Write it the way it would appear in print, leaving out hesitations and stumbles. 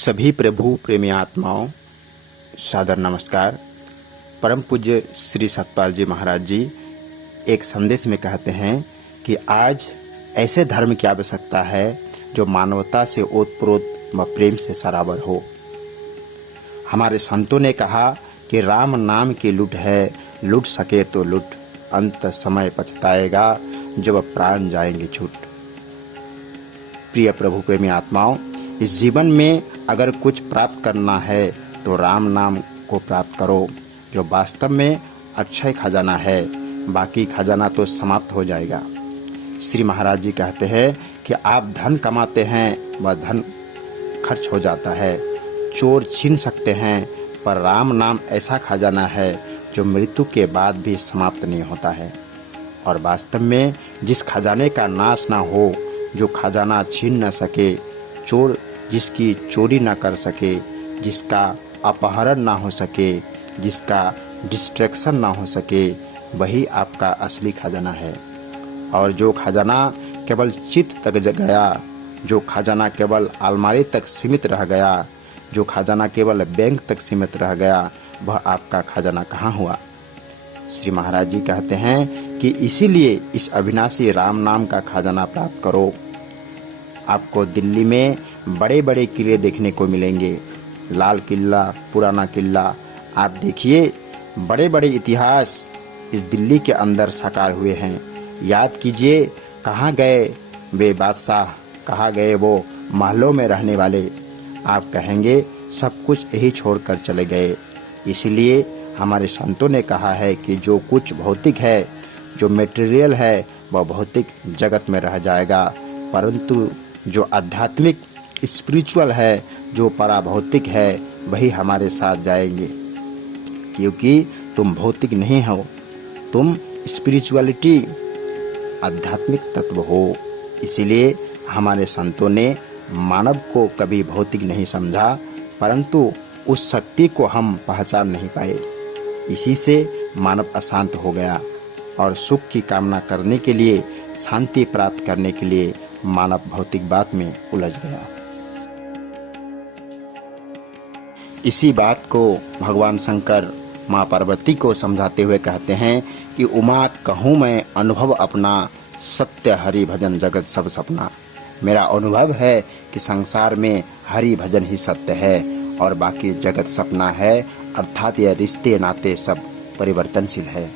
सभी प्रभु प्रेमी आत्माओं सादर नमस्कार। परम पूज्य श्री सतपाल जी महाराज जी एक संदेश में कहते हैं कि आज ऐसे धर्म की आवश्यकता है जो मानवता से ओतप्रोत व प्रेम से सराबर हो। हमारे संतों ने कहा कि राम नाम की लूट है, लूट सके तो लूट, अंत समय पछताएगा जब प्राण जाएंगे छूट। प्रिय प्रभु प्रेमी आत्माओं, इस जीवन में अगर कुछ प्राप्त करना है तो राम नाम को प्राप्त करो, जो वास्तव में अक्षय खजाना है। बाकी खजाना तो समाप्त हो जाएगा। श्री महाराज जी कहते हैं कि आप धन कमाते हैं वह धन खर्च हो जाता है, चोर छीन सकते हैं, पर राम नाम ऐसा खजाना है जो मृत्यु के बाद भी समाप्त नहीं होता है। और वास्तव में जिस खजाने का नाश ना हो, जो खजाना छीन न सके, चोर जिसकी चोरी ना कर सके, जिसका अपहरण ना हो सके, जिसका डिस्ट्रैक्शन ना हो सके, वही आपका असली खजाना है। और जो खजाना केवल चित तक गया, जो खजाना केवल अलमारी तक सीमित रह गया, जो खजाना केवल बैंक तक सीमित रह गया, वह आपका खजाना कहाँ हुआ। श्री महाराज जी कहते हैं कि इसीलिए इस अविनाशी राम नाम का खजाना प्राप्त करो। आपको दिल्ली में बड़े बड़े किले देखने को मिलेंगे, लाल किला, पुराना किला। आप देखिए, बड़े बड़े इतिहास इस दिल्ली के अंदर साकार हुए हैं। याद कीजिए, कहाँ गए वे बादशाह, कहाँ गए वो महलों में रहने वाले। आप कहेंगे सब कुछ यही छोड़कर चले गए। इसीलिए हमारे संतों ने कहा है कि जो कुछ भौतिक है, जो मटेरियल है, वह भौतिक जगत में रह जाएगा, परंतु जो आध्यात्मिक स्पिरिचुअल है, जो पराभौतिक है, वही हमारे साथ जाएंगे। क्योंकि तुम भौतिक नहीं हो, तुम स्पिरिचुअलिटी आध्यात्मिक तत्व हो। इसीलिए हमारे संतों ने मानव को कभी भौतिक नहीं समझा, परंतु उस शक्ति को हम पहचान नहीं पाए। इसी से मानव अशांत हो गया और सुख की कामना करने के लिए, शांति प्राप्त करने के लिए मानव भौतिक बात में उलझ गया। इसी बात को भगवान शंकर माँ पार्वती को समझाते हुए कहते हैं कि उमा कहूँ मैं अनुभव अपना, सत्य हरि भजन जगत सब सपना। मेरा अनुभव है कि संसार में हरि भजन ही सत्य है और बाकी जगत सपना है, अर्थात यह रिश्ते नाते सब परिवर्तनशील है।